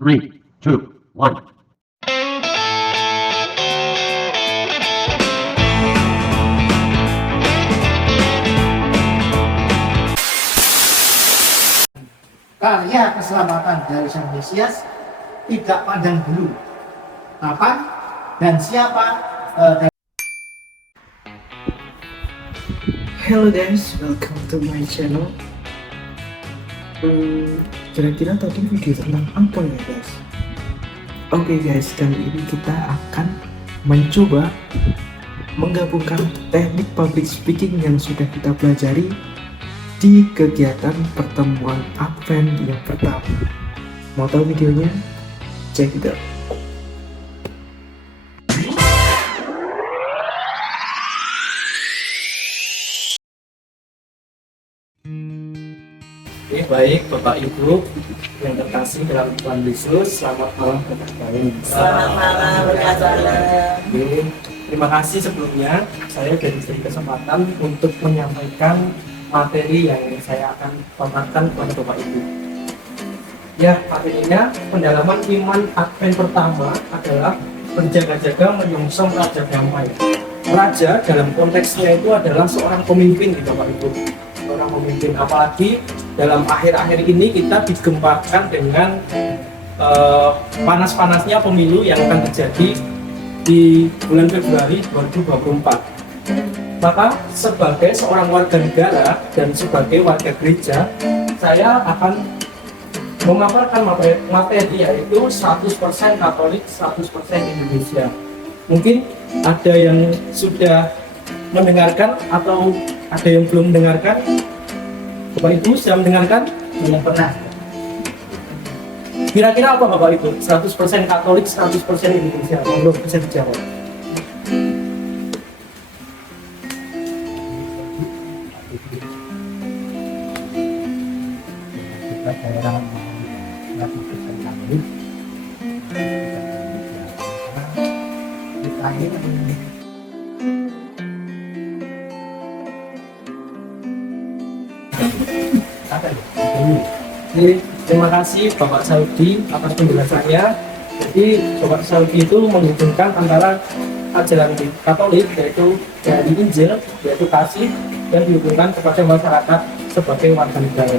Three, two, one. Karya keselamatan dari Sang Mesias tidak pandang bulu kapan dan siapa. Hello guys, welcome to my channel. Kira-kira tadi video tentang apa ya guys? Oke guys, kali ini kita akan mencoba menggabungkan teknik public speaking yang sudah kita pelajari di kegiatan pertemuan Advent yang pertama. Mau tahu videonya? Check it out. Oke, baik Bapak Ibu yang terkasih dalam Tuhan Yesus, selamat malam kembali. Selamat malam, Oke, terima kasih sebelumnya saya sudah diberi kesempatan untuk menyampaikan materi yang saya akan paparkan kepada Bapak Ibu. Ya, materinya pendalaman iman Advent pertama adalah berjaga-jaga menyongsong Raja Damai. Raja dalam konteksnya itu adalah seorang pemimpin di Bapak Ibu. Seorang pemimpin, apalagi dalam akhir-akhir ini kita digemparkan dengan panas-panasnya pemilu yang akan terjadi di bulan Februari 2024. Maka sebagai seorang warga negara dan sebagai warga gereja, saya akan memaparkan materi yaitu 100% Katolik, 100% Indonesia. Mungkin ada yang sudah mendengarkan atau ada yang belum mendengarkan. Bapak Ibu sudah mendengarkan? Belum pernah. Kira-kira apa Bapak Ibu? 100% Katolik, 100% Indonesia. Belum bisa dijawab. Kita daerah ratusan Katolik, kita ini Jadi, terima kasih Bapak Saudi atas penjelasannya. Jadi Bapak Saudi itu menghubungkan antara ajaran Katolik yaitu dari Injil, yaitu kasih, yang dihubungkan kepada masyarakat sebagai warga negara.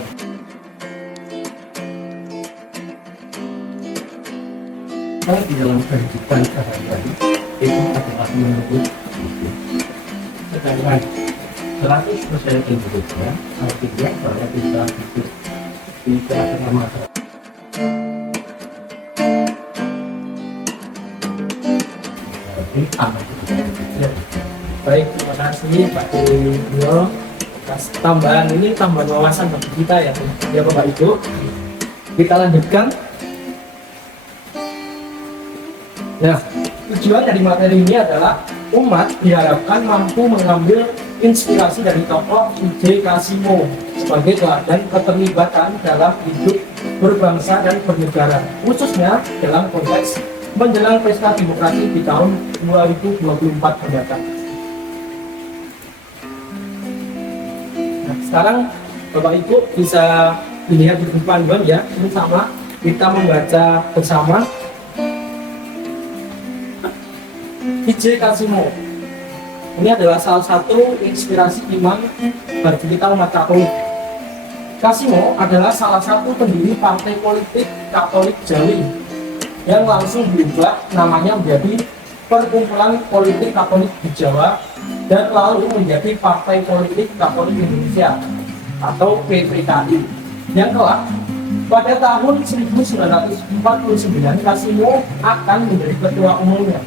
Kalau di dalam kehidupan sehari-hari itu adalah menurut sedangkan 100% Indonesia artinya bahwa kita hidup tidak dengan masalah. Jadi amat Ya. Baik, terima kasih Pak Dewo atas tambahan ini, tambahan wawasan bagi kita ya Bapak Ibu. Kita lanjutkan. Nah, tujuan dari materi ini adalah umat diharapkan mampu mengambil inspirasi dari tokoh I.J. Kasimo sebagai teladan keterlibatan dalam hidup berbangsa dan bernegara, khususnya dalam konteks menjelang pesta demokrasi di tahun 2024 mendatang. Nah, sekarang Bapak Ibu bisa dilihat di depan ya, ini sama kita membaca bersama. I.J. Kasimo ini adalah salah satu inspirasi iman bagi kita umat Katolik. Kasimo adalah salah satu pendiri partai politik Katolik Jawi yang langsung berubah namanya menjadi Perkumpulan Politik Katolik di Jawa dan lalu menjadi Partai Politik Katolik Indonesia atau PPKI yang kelak pada tahun 1949 Kasimo akan menjadi ketua umumnya.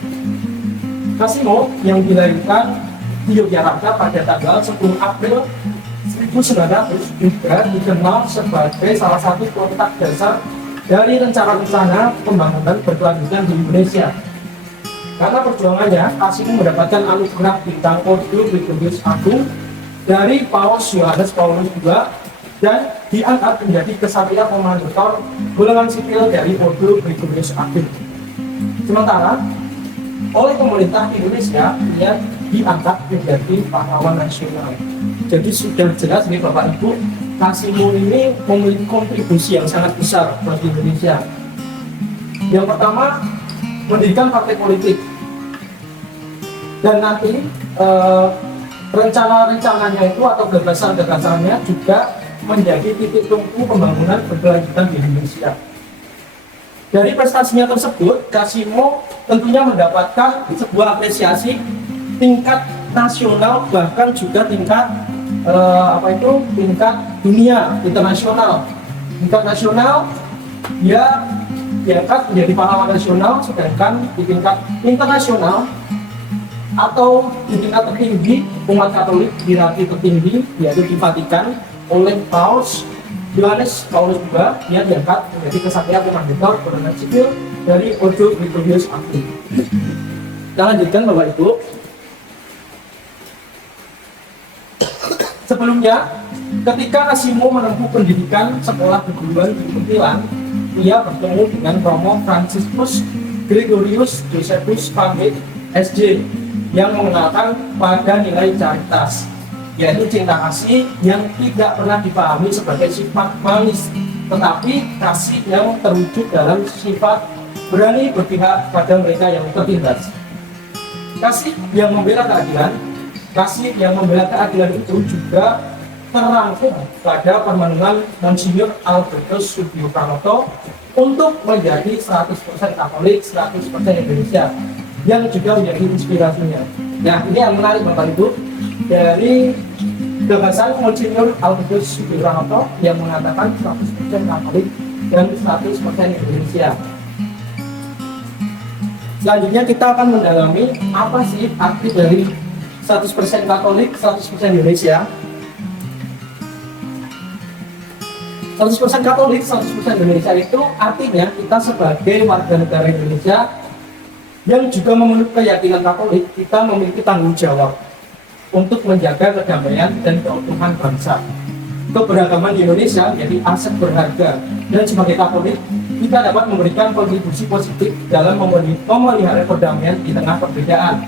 Kasimo yang dilahirkan di Yogyakarta pada tanggal 10 April 1900 juga dikenal sebagai salah satu kontak dasar dari rencana-rencana pembangunan berkelanjutan di Indonesia. Karena perjuangannya, Kasimo mendapatkan anugerah bintang Ordo Gregorius Agung dari Paus Yohanes Paulus II dan diangkat menjadi Kesatria Komandator golongan sipil dari Ordo Gregorius Agung. Sementara oleh pemerintah Indonesia ia diangkat menjadi pahlawan nasional. Jadi sudah jelas nih Bapak Ibu, Kasimo ini memiliki kontribusi yang sangat besar bagi Indonesia. Yang pertama, mendirikan partai politik. Dan nanti rencana-rencananya itu atau gagasan-gagasannya juga menjadi titik tumpu pembangunan berkelanjutan di Indonesia. Dari prestasinya tersebut, Kasimo tentunya mendapatkan sebuah apresiasi tingkat nasional, bahkan juga tingkat tingkat dunia, internasional. Tingkat nasional dia diangkat menjadi pahlawan nasional, sedangkan di tingkat internasional atau di tingkat tertinggi umat Katolik di rati tertinggi yaitu di Vatikan oleh Paus Yohanes Paulus II, dia diangkat menjadi kesatria komandator pertahanan sipil dari Ordo Gregorius Agri. Kita lanjutkan Bapak Ibu. Sebelumnya, ketika Kasimo menempuh pendidikan sekolah keguruan di Petilan, ia bertemu dengan Romo Franciscus Gregorius Josephus Pamit SJ yang mengenalkan pada nilai caritas, yaitu cinta kasih yang tidak pernah dipahami sebagai sifat manis, tetapi kasih yang terwujud dalam sifat berani berpihak pada mereka yang tertindas. Kasih yang membela keadilan itu juga terangkum pada permenungan Monsinyur Albertus Subio Pranoto untuk menjadi 100% Katolik, 100% Indonesia, yang juga menjadi inspirasinya. Nah, ini yang menarik Bapak Ibu, dari gagasan Monsinyur Albertus Subio Pranoto yang mengatakan 100% Katolik dan 100% Indonesia. Selanjutnya kita akan mendalami apa sih arti dari 100% Katolik, 100% Indonesia. 100% Katolik, 100% Indonesia itu artinya kita sebagai warga negara Indonesia yang juga memenuhi keyakinan Katolik, kita memiliki tanggung jawab untuk menjaga kedamaian dan keutuhan bangsa. Keberagaman di Indonesia menjadi aset berharga, dan sebagai Katolik kita dapat memberikan kontribusi positif dalam memelihara perdamaian di tengah perbedaan.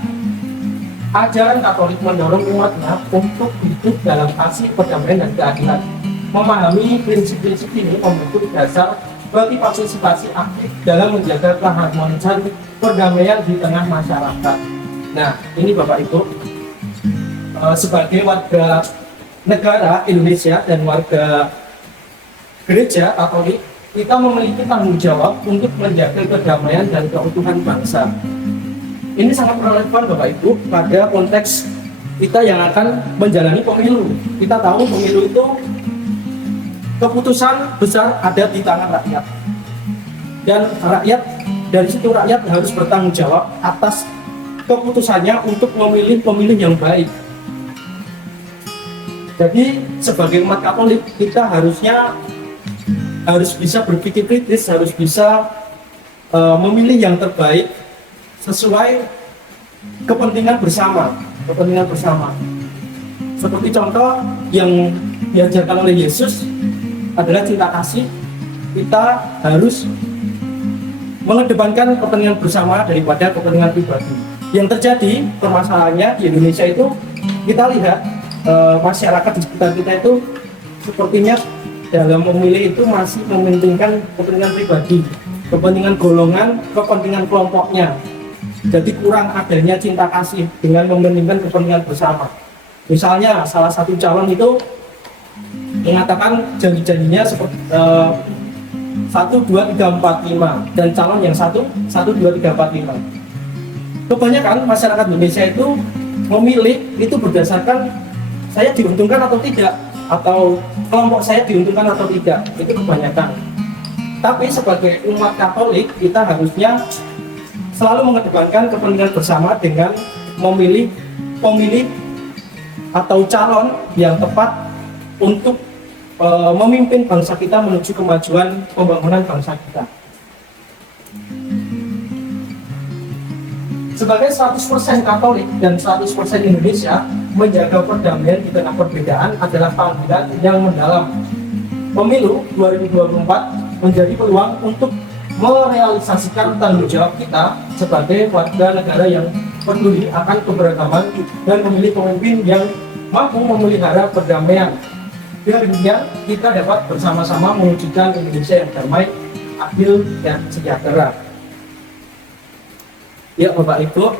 Ajaran Katolik mendorong umatnya untuk hidup dalam kasih, perdamaian, dan keadilan. Memahami prinsip-prinsip ini membentuk dasar bagi partisipasi aktif dalam menjaga keharmonisan perdamaian di tengah masyarakat. Nah, ini Bapak Ibu, sebagai warga negara Indonesia dan warga gereja Katolik, kita memiliki tanggung jawab untuk menjaga kedamaian dan keutuhan bangsa. Ini sangat relevan Bapak Ibu pada konteks kita yang akan menjalani pemilu. Kita tahu pemilu itu keputusan besar ada di tangan rakyat, dan rakyat, dari situ rakyat harus bertanggung jawab atas keputusannya untuk memilih pemilih yang baik. Jadi sebagai umat Katolik kita harus bisa berpikir kritis, harus bisa memilih yang terbaik sesuai kepentingan bersama. Seperti contoh yang diajarkan oleh Yesus adalah cinta kasih. Kita harus mengedepankan kepentingan bersama daripada kepentingan pribadi. Yang terjadi permasalahannya di Indonesia itu, kita lihat masyarakat di sekitar kita itu sepertinya dalam memilih itu masih mementingkan kepentingan pribadi, kepentingan golongan, kepentingan kelompoknya. Jadi kurang adanya cinta kasih dengan mementingkan kepentingan bersama. Misalnya salah satu calon itu mengatakan janji-janjinya seperti 1, 2, 3, 4, 5, dan calon yang 1, 2, 3, 4, 5. Kebanyakan masyarakat Indonesia itu memilih itu berdasarkan saya diuntungkan atau tidak, atau kelompok saya diuntungkan atau tidak. Itu kebanyakan. Tapi sebagai umat Katolik kita harusnya selalu mengedepankan kepentingan bersama dengan memilih pemilih atau calon yang tepat untuk memimpin bangsa kita menuju kemajuan pembangunan bangsa kita. Sebagai 100% Katolik dan 100% Indonesia, menjaga perdamaian di tengah perbedaan adalah panggilan yang mendalam. Pemilu 2024 menjadi peluang untuk merealisasikan tanggung jawab kita sebagai warga negara yang peduli akan keberagaman dan memilih pemimpin yang mampu memelihara perdamaian. Dengan demikian, kita dapat bersama-sama mewujudkan Indonesia yang damai, adil dan sejahtera. Ya Bapak Ibu,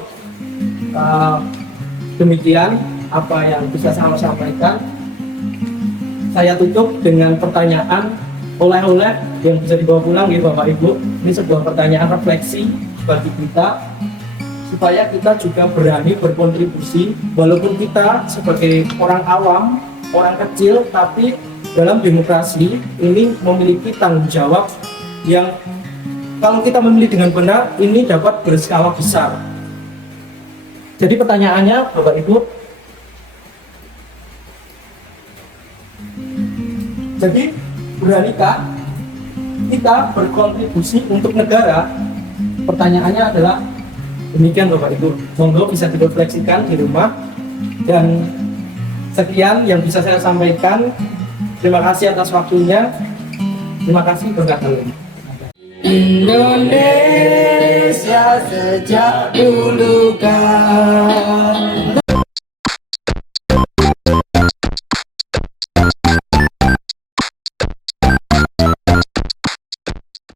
demikian apa yang bisa saya sampaikan. Saya tutup dengan pertanyaan oleh-oleh yang bisa dibawa pulang ya Bapak Ibu. Ini sebuah pertanyaan refleksi bagi kita, supaya kita juga berani berkontribusi walaupun kita sebagai orang awam, orang kecil, tapi dalam demokrasi ini memiliki tanggung jawab yang kalau kita memilih dengan benar ini dapat berskala besar. Jadi pertanyaannya Bapak Ibu, jadi beranikah kita berkontribusi untuk negara? Pertanyaannya adalah demikian Bapak Ibu. Monggo bisa direfleksikan di rumah. Dan sekian yang bisa saya sampaikan. Terima kasih atas waktunya. Terima kasih, berkat Tuhan. Indonesia sejak dulu kan